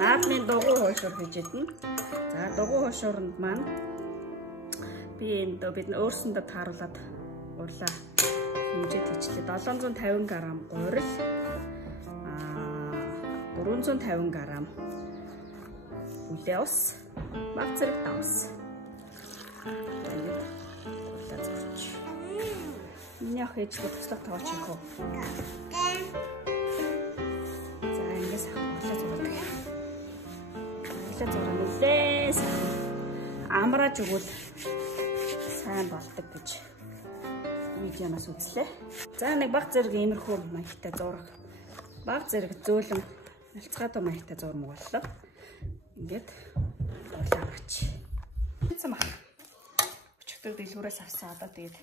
наадмын дугуй хуушур хийж идэнэ. За дугуй хуушуранд маань би энэ бид өөрсөндөө тааруулаад урлаа хэмжээд хийчлээ. 750 г гурил, 450 г үлээ ус, баг зэрэг давс. Миний ах ээжлээ туслах таваач хийх үү? За ингээс хоолой зурдаг. Хоолой зураа нэлээс амрааж өгвөл сайн болдог гэж видеоноос үзлээ. За нэг баг зэрэг иймэрхүү маягтай зураг. Баг зэрэг зөөлөн нэлцгаатай маягтай зурмаг боллоо. Ингээд дуулаа аваач. Хэцүү мах. Өчигдөр дэлгүүрээс авсан одоо тэгээд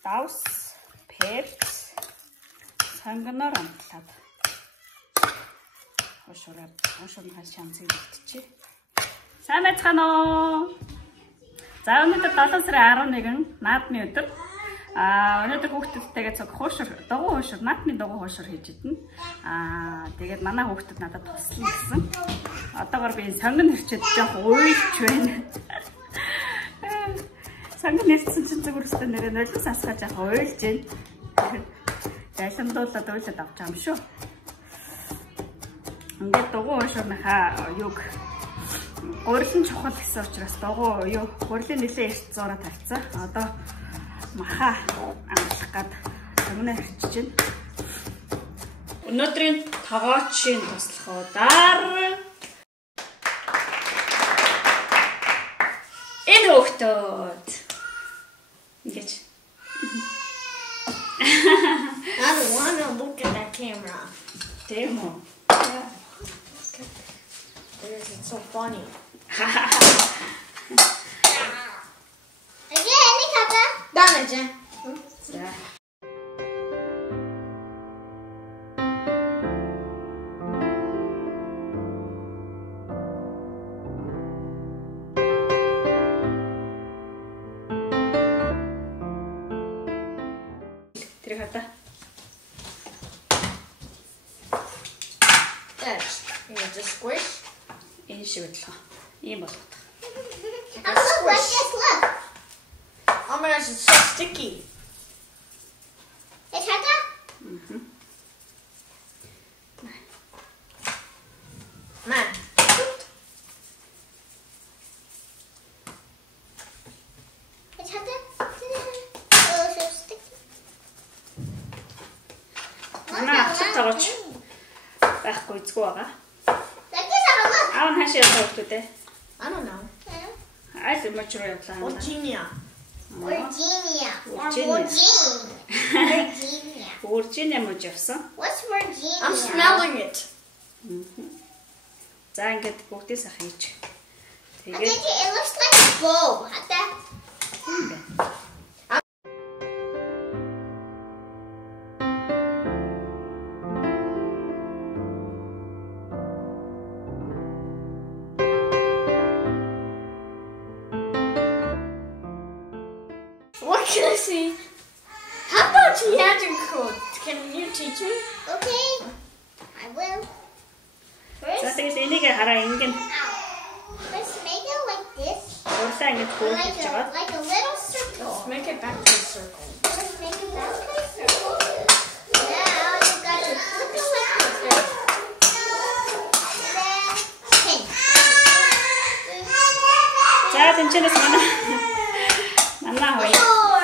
давс, перц, санганаар амтлаад хошуураар хаш шамсыг бэлтчихье. Сайн байцгаана уу? За өнөөдөр 7 сарын 11 наадмын өдөр. Өнөөдөр хүүхдүүдтэйгээ цог хуушур, дугуй хуушур, наадмын дугуй хуушур хийж идэнэ. Тэгээд манай хүүхдүүд надад туслана гэсэн. Одоогоор би сонгон хэрчээд жоох уйлж байна. Сонгон нэрсэн чинь зүгээр өстө нэрээ нойлгос асгаж яах уйлж байна. Дайландуулаад уйлаад авч байгаа юм шүү. Ингээд дугуй хуушурныхаа юг гурилан чухал гэсэн учраас дугуй юу гурилын нэлээ эрт зураа тавьцаа. Одоо маха амлах гад өмнө хэрчиж байна. Өнөөдрийн тогоочийн туслахуудаар энэ хүүхдүүд ингэж I don't want to look at that camera. Demo. Yeah. It's so funny. Done it, Jen. Yeah. You just squish. Энэ шиг бодлоо. Ийм болгох. Look. Oh my gosh, it's so sticky. It's hot. Man. It's hot. Oh, so sticky. Мана цогч. Байхгүй эцгүй байгаа. Аав хаашаа явах вэ? I don't know. Айс мочроо явлаа. Virginia. Virginia мож явсан. What's Virginia? I'm smelling it. За ингээд бүгдээс ах хийж. Тэгээд it looks like a bow. What can I see? How about Magic Code? Can you teach me? Okay, I will. За тэгээд энийг хараа ингэн. Let's make it like this. Урсаа ингэж хөөж байгаа. Like a little circle. Let's make it back to a circle. Let's make it back to a circle. Now you gotta flip it like this. Then, За тэнцэнэс манай хоёр.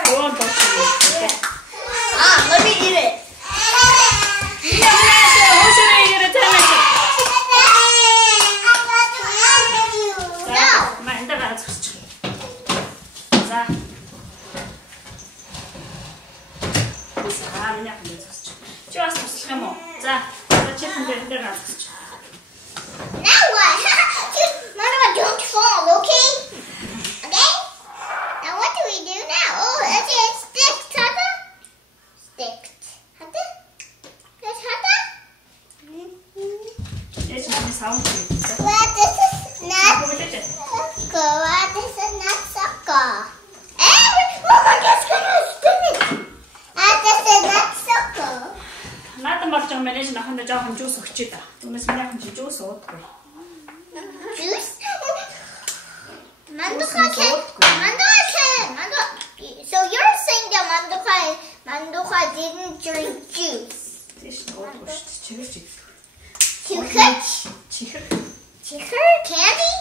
Оо болчихсон. Let me eat it. now what? Mama, don't fall, okay? Okay? Now what do we do now? Oh, it's sticked, Tata. Sticked. Tata? Yes, Tata? Well, this is not soccer. This is not soccer. Oh my God, it's gonna spin it. This is not soccer. Надад болж байгаа менеж наханд жоохон жуус өгчээ да. Түүнээс миний хан жуус уудгүй. juice. Manduka can. So you're saying that Manduka didn't drink juice. Chicken candy?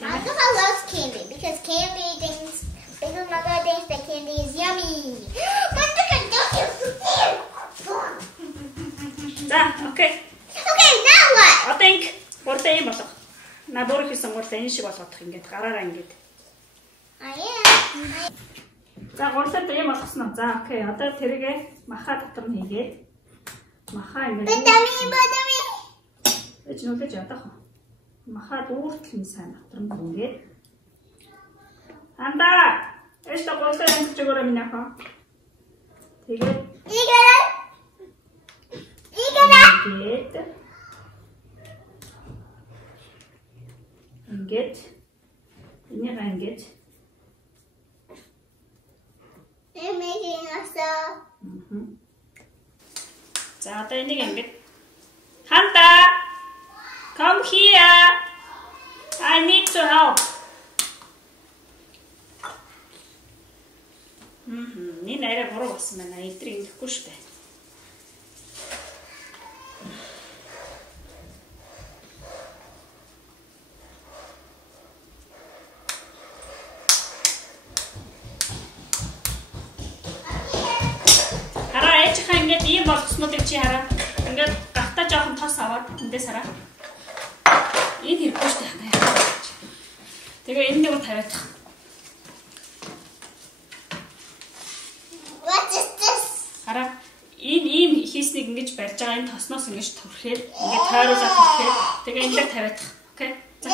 Manduka loves candy because Mother thinks that candy is yummy. Manduka, don't you fear? Okay. Okay, now what? I think гуртаа юм болох. На бүр хийсэн гуртаа энэ шиг болгох ингээд гараараа ингээд. За гурлаад ийм болгосноо. За окей. Одоо тэргээ маха дотор нь хийгээд маха ингээд. Бадами. Эч нүлэж ядах. Маха дүүртэл нь сайн дотор нь ингээд. Анда. Эшта гурлаа ингэж өгөөрэй минь яхаа. Тэгээд ингээд энийг ингээд They're making us up. За одоо энийг ингээд Ханта, come here. I need to help. Нин арай буруу болсон байна. Эдрийг ингэхгүй шүү дээ. Ингээд ийм болгоснуудыг чи хараа. Ингээд гартаа жоохон тос аваад эндээс хараа. Энэ хэрэггүй шүү дээ. Тэгээ энэ дээр тавиад. What is this? Хараа. Ийм хийснийг ингэж барьж байгаа энэ тосноос ингэж төрхээд ингээд тойруулаад төрхээд тэгээ энэ дээр тавиад. Окей. За.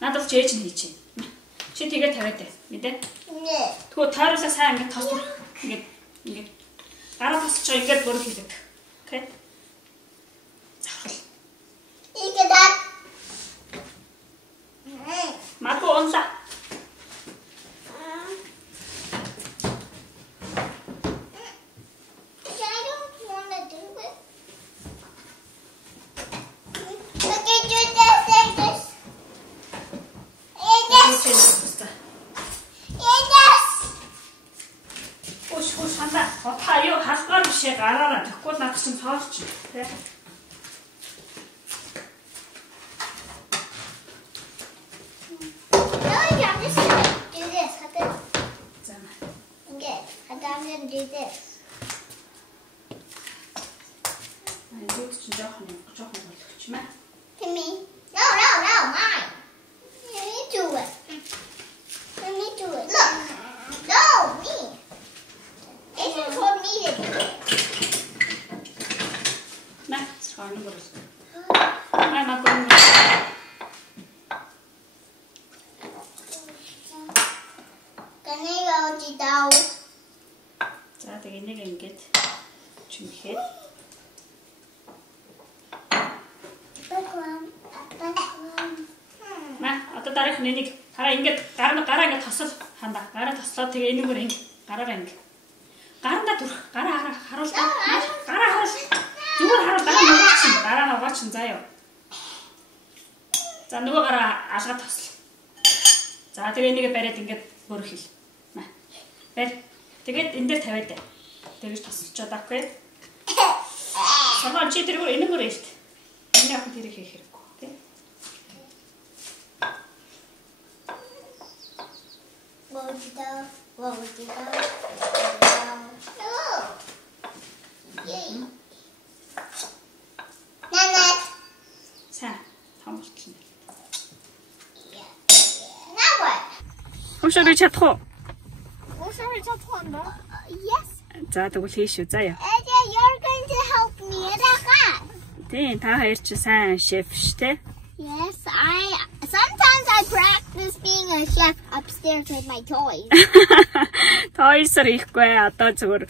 Надад ч ээж нь хийчихэ. Чи тэгээ тавиад ээ. Мэдээ? Тэгвэл тойруулаа сайн ингээд тос ингээд Гараа тасч ингээд бүр хийлэг. Окей. Завхал. Игэдат. Мату онса. I don't want to do it. Look at you just like this. Хуш хандаа. Хата юу хасгаар бишээ гараараа тэгэхгүй над чинь цоолч тий. I'm just gonna do this. За. Okay, I'm gonna do this. Ай юу ч жоохон болгоч маа. To me. No, mine. Let me do it. Look. No, me. Jason told me to do it. Nah, sorry, I'm not going to. Can I go to down? За тэгээ нэг ингэж чимхэд. Ма, одоо дараах нэг хараа ингэж гараа ингэж тосол хандаа. Гараа тослоо тэгээ энэгээр ингэ гараараа ингэ. Гарандаа түрх. Гараа харуул. Гараа харуул. Зүгээр харуул. Гараа нугаачин заяа. За нөгөө гараа алгаа тосл. За тэгээ энийг бариад ингэж хөрөх хэл. Ма. Барь. Тэгээд энэ дээр тавиад. Тэгэж тосолчоо даахгүй. Санаа чи тэргээр энэгээр ийт. Энэ яг тэр хийх хэрэггүй, тий? What would you go? Yay. Nana. Sa, тамуулчихна. Now what? Уушрыг чадах уу? Yes. За тэгвэл хийш үү. Заяа. You're going to help me. Тий, та хоёр ч сайн шеф штэ. Yes, sometimes I practice being a chef upstairs with my toys. Toys хийхгүй одоо зүгээр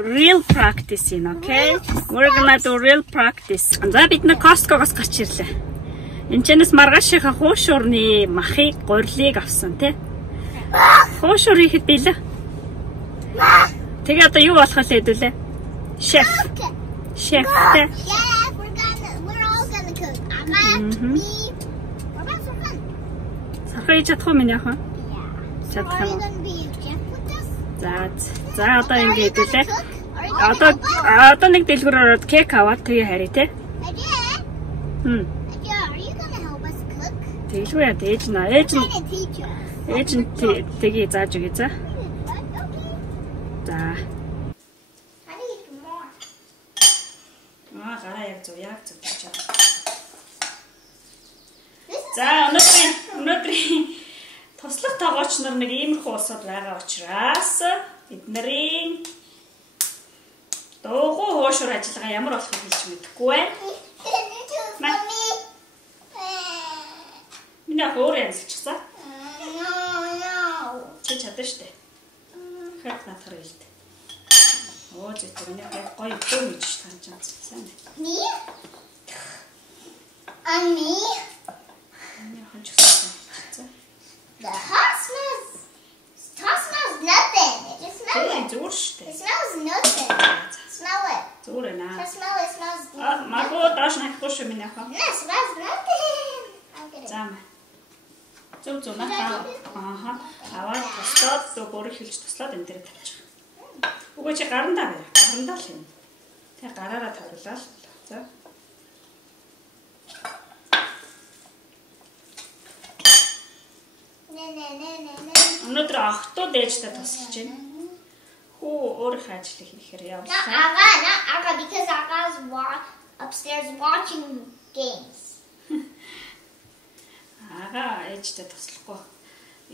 real practice in, okay? We're gonna do real practice. За бид нэг Costco-гоос гарч ирлээ. Энэчнээс маргаашийнхаа хуушуурны махыг гурилыг авсан тий. Хуушуур хийхэд билээ. Тэгээ одоо юу болох вэ хэдүүлээ? Chef. Chef. Yeah, we're all gonna What about Sarhan? Сархан ич чадах уу минь яах вэ? Чадах Are you юм. going to be a chef with us? За одоо ингэж үлээ. Одоо нэг дэлгүүр ороод кек аваад тэгээ харъя те. Ajay, Are you going to help us cook? Тэгэлгүй яа ээж наа. Ээж нь Trying to teach us. тэгээ зааж өгье за. Okay. За. How do you do more? Гараа яг зөв гэж байна. This is За өнөөдрийн туслах тоогооч нар нэг иймэрхүү улсууд байгаа учраас бидний дуугүй хуушур ажиллагаа ямар болохыг хэлж мэдэхгүй байна. Can you do for me? Миний өөр янзлчихсан. No. Чи чадсан штэ. Хэд натар хэлд. Оо зэт миний яг гоё өвөө гэж таньж байгаа сайн. Me? And me? Миний хончсон. The hot smells nothing. It just smells Тэгээ it. зүгээр штэ. It smells nothing. Smell it. Зүгээр ээ. Just smell it. It smells Магуу доош нахихгүй шүү миний ах. No, it smells nothing. I'll get it. Заамаа. Зөв нахаа. Аваад туслаад бүр хэлж туслаад энэ дээр тавьчих. Үгүй чи гарандаа бай. Гарандаа л юм. Тэг гараараа тавилаа л. За. Өнөөдөр охтууд ээжтэй тусалж байна. Хүү өөрийнхөө ажлыг хийхээр Not явлаа. Aga, because Aga's upstairs watching games. Ага ээжтэй туслахгүй.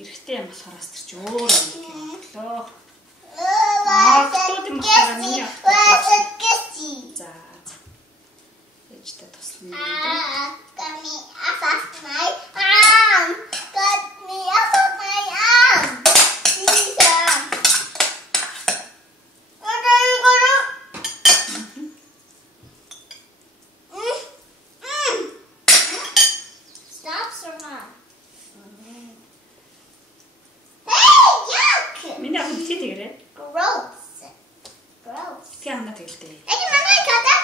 Эрэхтэй юм болохоор бас тэр чи өөр юм гэлөө. За. Ээжтэй туслана. Got me off of my arm. Got me off of my arm. Stop, Sarhan. Hey, yuck! Миний ах бити тэгэрээ. Gross. Тэг хандаа тэгэлтэй. Hey, Mama, Kata.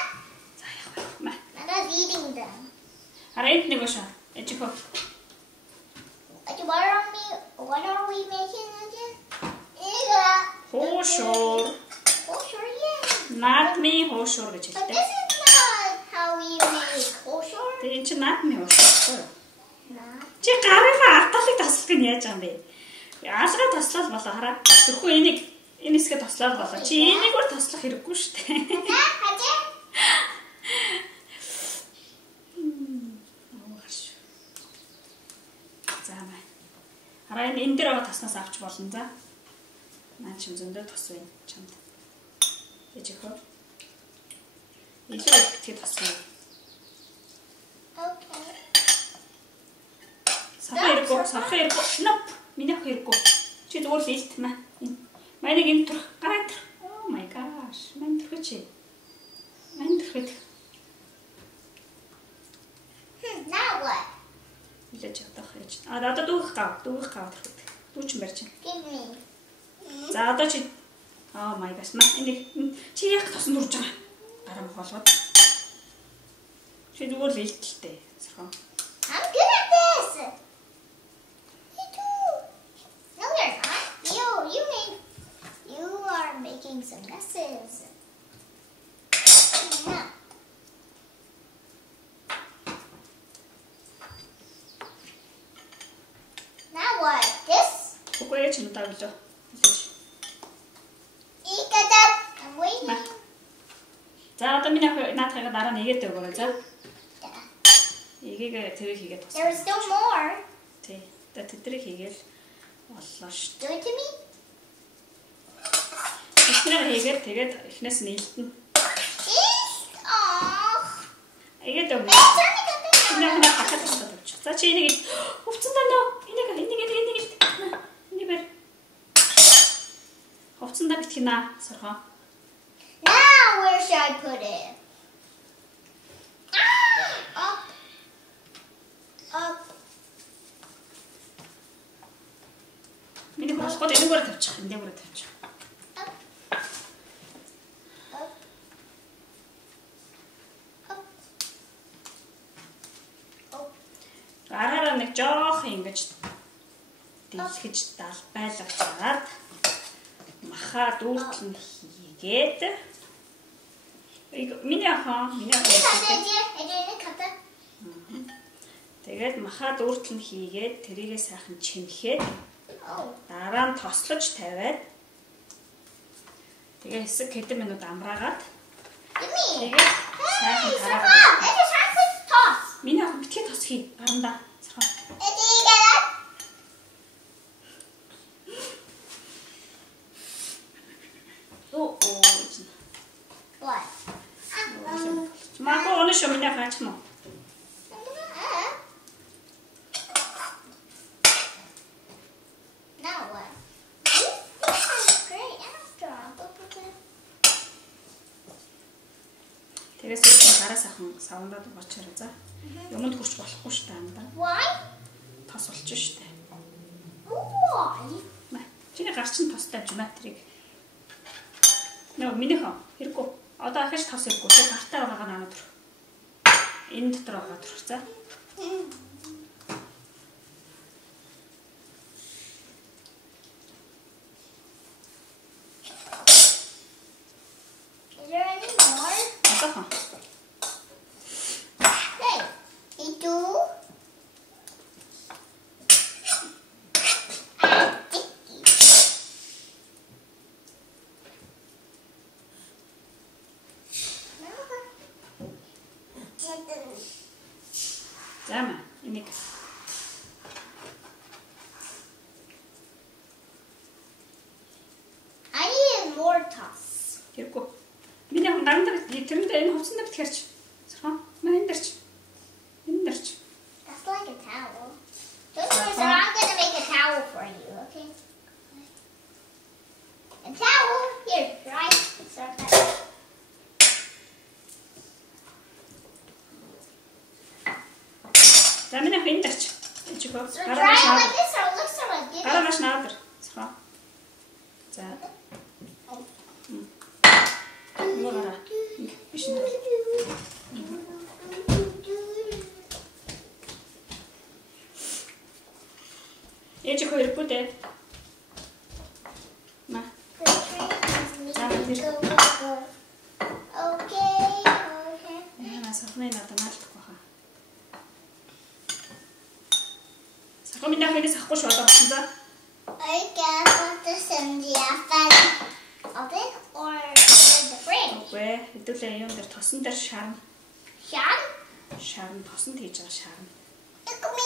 За яах вэ? Маа. Mama's eating them. Хараа энд нэг ууша. Ээжихөө. What are we making again? Хуушур. Oh, sure, yeah. Наадмын хуушур гэж But хэлдэг. this is not how we make kosher. Тэг эн чинь наадмын хуушур. Nah. Чи гарынхаа арталыг таслах нь яаж юм бэ? Аалгаа таслал болоо хараа. Зөвхөн энэ хэсгээ таслал болоо. Чи энийг өөр таслах хэрэггүй шүү дээ. Заамаа. Хараа энэ дээр байгаа таснаас авч болно за. Наа чи зөндөө тос байна чамд. Ээжихөө. Илүү итгэж тасна. Okay. Сархан хэрэггүй. Ноп. Миний хэрэггүй. Чи зүгээр л илт маа. Майныг энэ турх гараад. Oh my gosh. Мань турхич. Мань турхит. Now what? Илэж явах гэж. Одоо дүүх гав турхит. Дүүч юм барьж. Give me. За одоо чи Oh my gosh. Маа энийг чи яг тосон дурж байгаа. Гараа мохолгоод. Чи зүгээр л илтэлтэй. Сархан. I'm good at this. You too. No, you're not. You are making some messes. Yeah. Now what? This? Үгүй ээ чи надад билүү. Eat that. I'm waiting. За одоо миний наадхайгаа дараа нэгээд өгөөрэй за. Yeah. Эгийг тэрийг хийгээд тусаа. There's still more. Тий. Одоо тэрийг хийгээл боллоо шүү. Do it to me. Эхнэр хийгээд тэгээд эхнээс нь илтэн. Oh. Эгээд өгнө. Tell me that. Энийг хахад тусаад өгч. За чи энийг хувцсан даа нөө. Энийг энийг бэр. Хувцсан даа битгий наа сархан. Now where should I put it? Up. Up. Миний болохгүй энийг өөр тавьчих. Энийг өөр тавьчих. Up. Up. Up. нэг жоох ингэж дэлгэж байлгаж аваад махаа дүүртэл нь хийгээд миний ахаа тэгээд махаа дүүртэл нь хийгээд тэрийгээ сайхан чимхээд дараа нь тослож тавиад тэгээ хэсэг хэдэн минут амраагаад тэгээд сайхан тараагаад миний ахаа битгий тос хий гарандаа сархаа Мако оны що меня хачно. Now what? Great after all. Тэгээс үүний гараа сайхан савндаад угаачаарай за. Юмд хурч болохгүй шүү дээ андаа. Why? Тос болчих шүү дээ. Why? Чиний гар чинь тостай юм трийг. Нөө минийхөө хэрэггүй. Одоо ахиж тос хэрэггүй. Тэг гартаа байгаагаа наваад дөр. Энэ дотор байгаа дөр за. Is there any more? Одоо Hey, you do? Зама энийг I need more toss. хэрэггүй. Миний хүн дандаа тэрэндээ энэ хувцсан дээр битгэрч. Сархан мань дэрч. Энэ дэрч. That's like a towel. Don't worry, sir, I'm gonna make a towel for you, okay? A towel? Here, right? Start that. За миний хүн дэрч. Ичгөө. So dry it like this or it looks so like this. Гараа маш наад. Сархан. За. Муугара. Биш нэ. Ээж хоёргүй дээ. Ма. Okay, okay. Яна сахны надад наалтахгүй хаа. Сахны минь дахиад сахгүй шүү одоо болсон за. I can put this in the oven or in the fridge. Үгүй ээ. Хэдүүлээ юм дээр тосон дээр шарна. Shad? Шарна тосон хийж байгаа шарна. Look at me.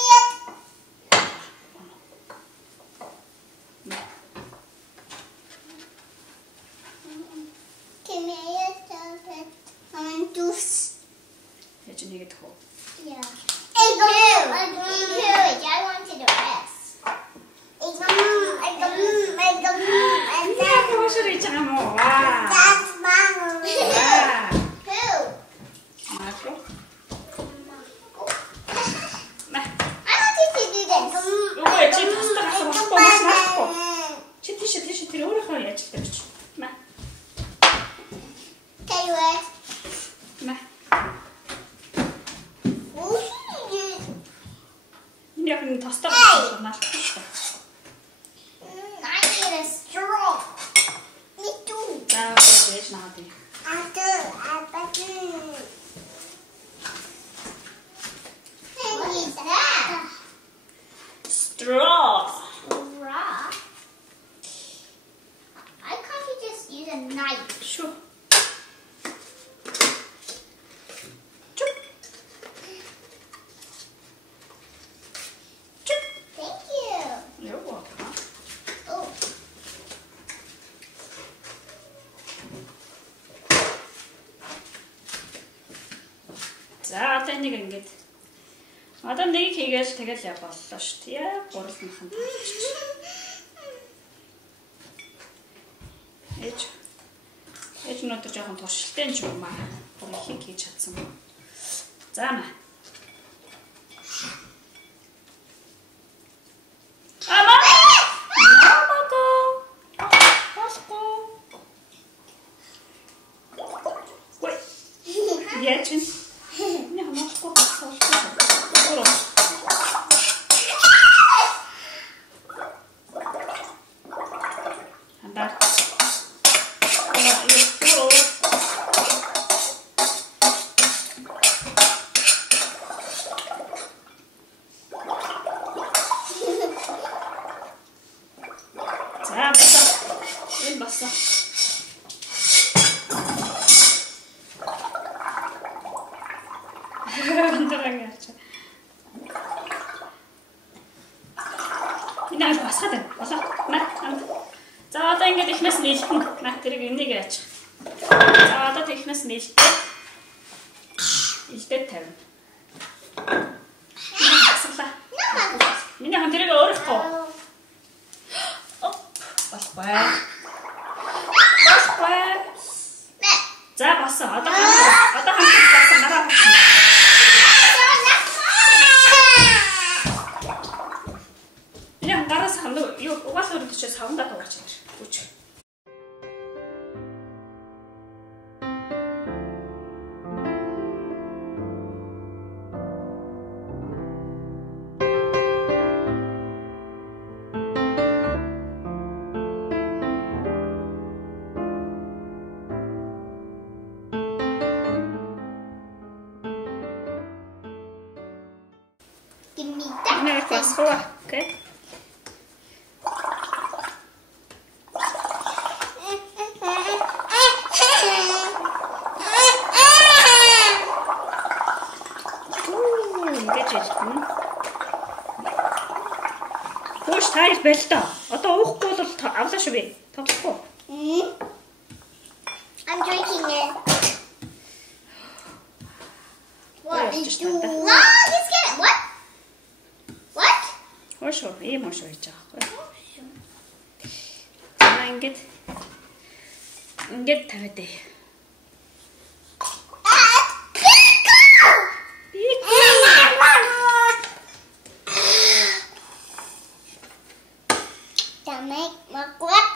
Can I stop it? I'm juice. Яаж нэгэд хөө. Yeah. Me too. I wanted to rest. Яа хоошор ич байгаа мó. Ваа. That's mama. Ваа. Who? Мако. I wanted to do this. Үгүй чи тостор авахгүй маш наахгүй. Чи тийш тэр өөрийнхөө яаж тавьчих. Ма. Tell you what. Ма. Ooh. Яг нь тостор авахгүй наалахгүй шүү дээ. I need a straw. Me too. За гэж наад юм. What is that? Straw. Straw. I can't just use a knife. Шүү. Чуп. Чуп. Thank you. You're welcome. Oh. За одоо энийг ингэж одоо нэг хийгээл тэгэл явууллаа шүү дээ. Яг гурвалмхан тавьчих. Ээж өнөөдөр жоохон туршилттай юм аа. Бүр ихийг хийж чадсан. За маа. Ама. Намако. Паско. Ой. Яачин. Не хамаахгүй болчихсон. байгаа гэж. Энэ басаад байна. Болоо. Наа. За одоо ингэж ихнээс нийлтэн. Наа тэрийг энийг яаж. За одоо технээс нийлтээ. Илдээд тавина. Асуулаа. Миний хан тэрийг өөрөхгүй. Оп. Болохгүй. За басан. Одоо хамт басан дараа басан. Энэ гараас хандаа юу угаалгын өрөвчөөс хавандаа туугач энэ. Үуч. Give me that. Нэг басгаа. Окей. Хөөш таар байл та. Одоо уухгүй бол авлаа шүү би. Тоглохгүй. I'm drinking it. What Yes, is just doing? like that. No, he's getting what? What? Хөөш ийм ууш байж байгаа байхгүй. За ингээд тавиад ээ. Make my grip.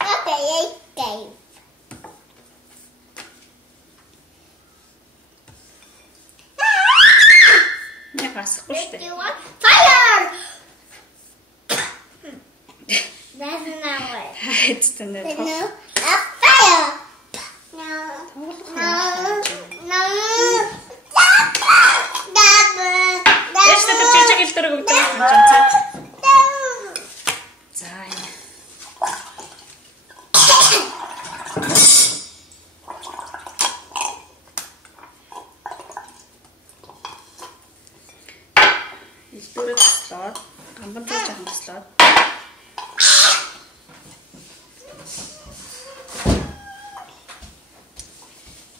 Okay, Dave. Нэг асахгүй шүү дээ. You want fire? That's not what. Хайцтай нэ. No, a fire. No, no, no. Яш та чичиг илтэрэг өгдөг юм чинь. За энэ. Илтэрэг слот, гамбан дээр жахан слот.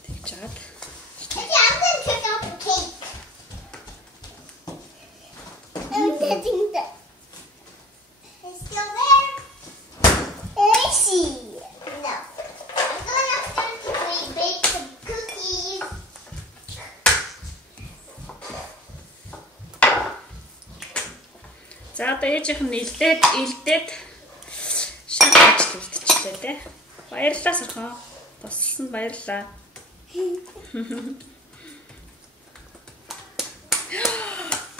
Тэгчээд I'm going to pick up a cake. I'm touching that. It's still there. Let me see. No. I'm going upstairs to bake some cookies. за одоо ээжийнх нь илдээд шат ажил үлдчихлээ те. Баярлалаа сархан. Боссонд баярлалаа.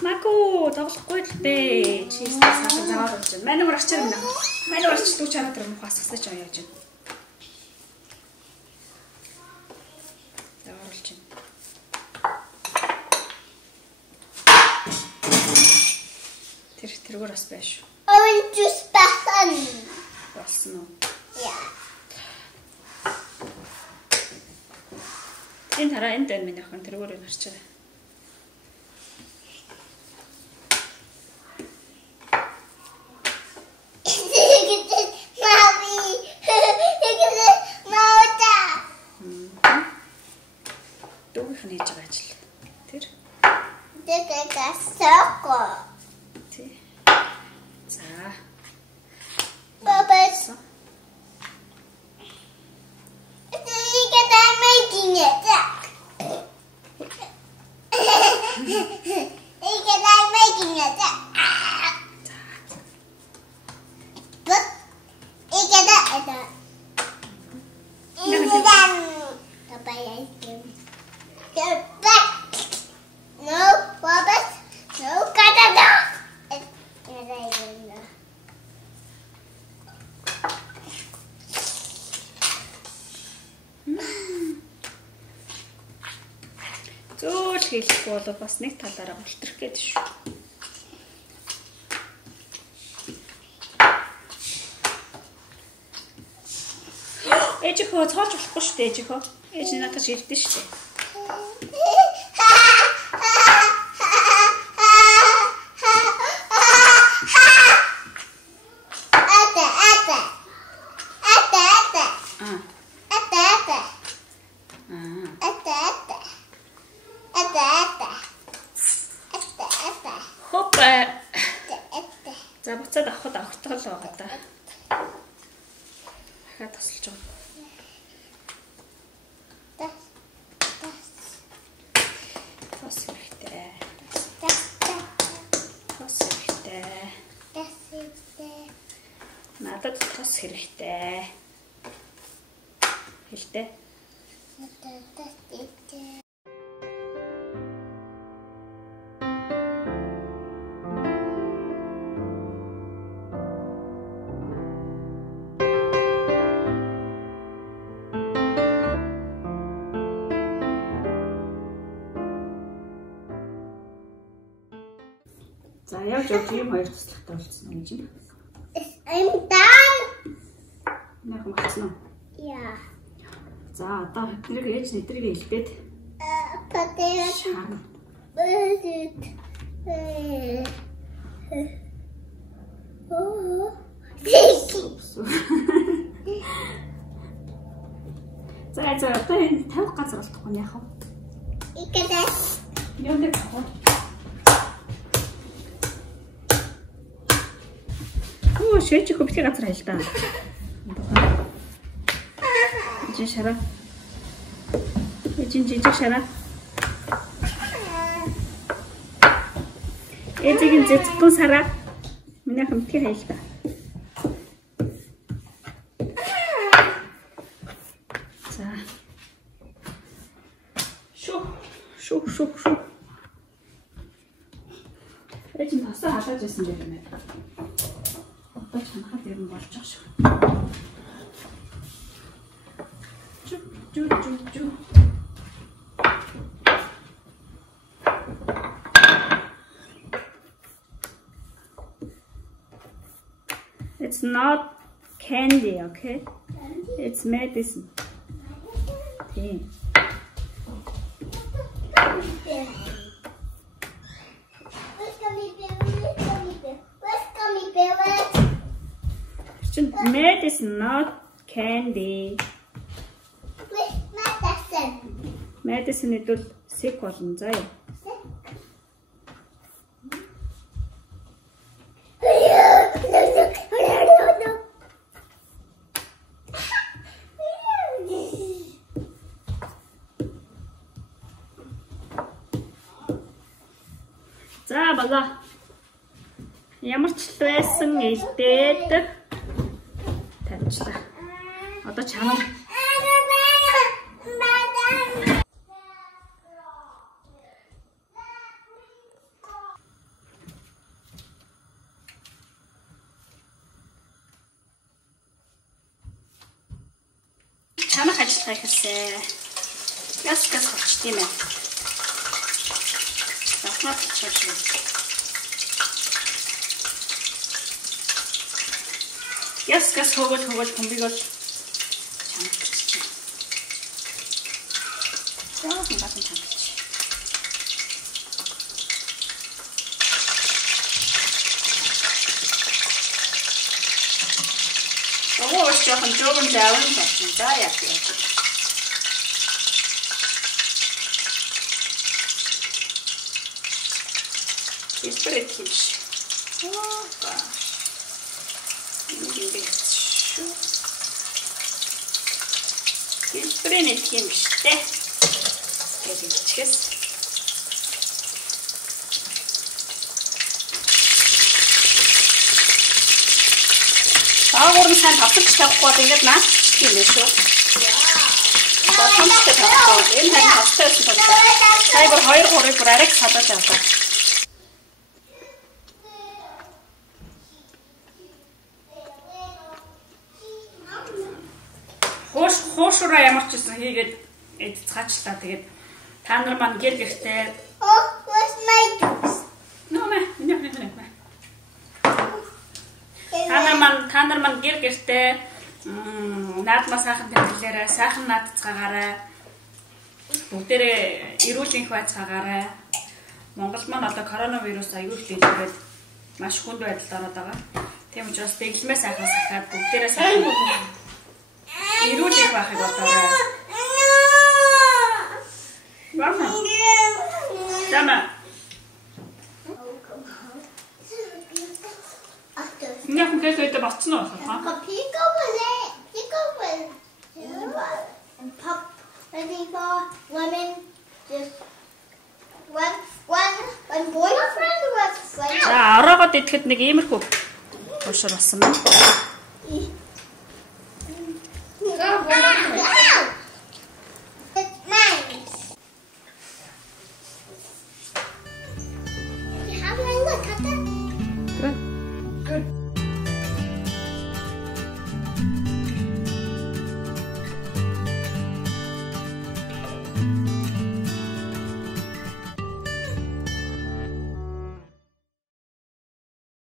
Маку тоглохгүй л дээ. Чийс саасан заваад болж байна. Манай урагч юм наа. Манай урагч 40 чанар юм хасгасаа ч яаж байна. Завааруулж байна. Тэргээр бас байш. Orange juice button. Болсон уу? Yeah. Энэ хараа энд байна миний охин тэргээр нь харч байгаа. Дүүгийнх нь хийж байгаа ажил. Тэр. Тий. За. Зөөл хийхгүй бол бас нэг талаараа үлтрэх гээд шүү. Ээжийнхөө цоолж болохгүй шүү дээ ээжийнхөө. Ээж надад шилдэж шүү дээ. За буцаад авахд авахтал байгаа да. Дахиад тасалж байгаа. Тас хэрэгтэй. Тас хэрэгтэй. Надад тас хэрэгтэй. Хэлтэй. За явж ийм хоёр туслахтай болчихсон юм чинь. I'm done. Нэг мацсан уу? Yeah. За одоо эдрийг ээж нэдрийг илбээд Potato. Oh. За одоо энэ 50 газар болтохгүй яах вэ? Икэдэ. Юунд авах вэ? Шээч хөвтгий газар хайл та. Жин шараа. Жижиг шараа. Эцгийн зэцгэн сараа. Миний хөвтгий хайл та. За. Шү. Эцэг тасаа халааж байсан байх юм байна. Одоо чанахад ер нь болж байгаа шүү. Жу. It's not candy, okay? It's medicine. Okay. Medicine, not candy. Medicine itu sick болно заа. За бага. Ямар ч байсан илдээд тавьчлаа. Одоо чанар чанах ажиллагаа хийсэн. Газ болчих тийм ээ. Захнаа болчих шүү. Газ хөвөл комбиг бол чанах болчих. Яа, басан чанах. Ось жоохон жогон даван болсон. За яах вэ? Испред хийш. Опа. Испред хиймштэй. Гэвчихээс. Агуурн сайн тавталж тавихгүй бол ингээд нааччих юм шүү. Батамжтай тавихгүй. Энэ харин хавцтай байсан болохоор сая бүр 2-3 бүр ариг садаж авлаа. Хоошураа ямар ч гэсэн хийгээд цаачлаа. Тэгээд та нар маань гэр гэртээ where's my juice? Та нар маань гэр гэртээ Наадмаа сайхан тэмдэглээрээ, сайхан наадцгаагаарай. Бүгдээрээ эрүүл энх байцгаагаарай. Монгол маань одоо коронавирус аюул дэлгэрээд маш хүнд байдалд ороод байгаа. Тийм учраас дэглэмээ сайхан сахиад бүгдээрээ сайхан эрүүл энх байхыг бодоорой. Мама. Дама. Нэг нь тэгээд батсан уу? And pop, ready for lemon, just one boyfriend was like. За, ороогоод идэхэд нэг иймэрхүү уушир болсон байна.